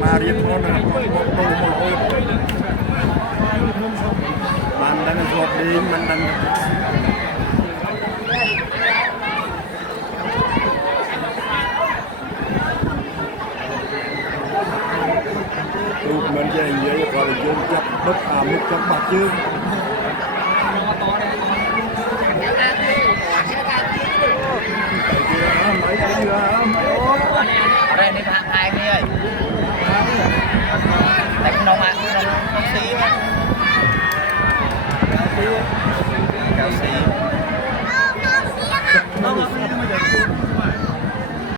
mà riêng con là một đồ một ôi bạn đang ruột đi mình đang tụt mình về vậy còn là dương chấp bất mức chấp bạc dương đây đi hàng hai mươi ơi đánh nông ăn nông xí kéo xí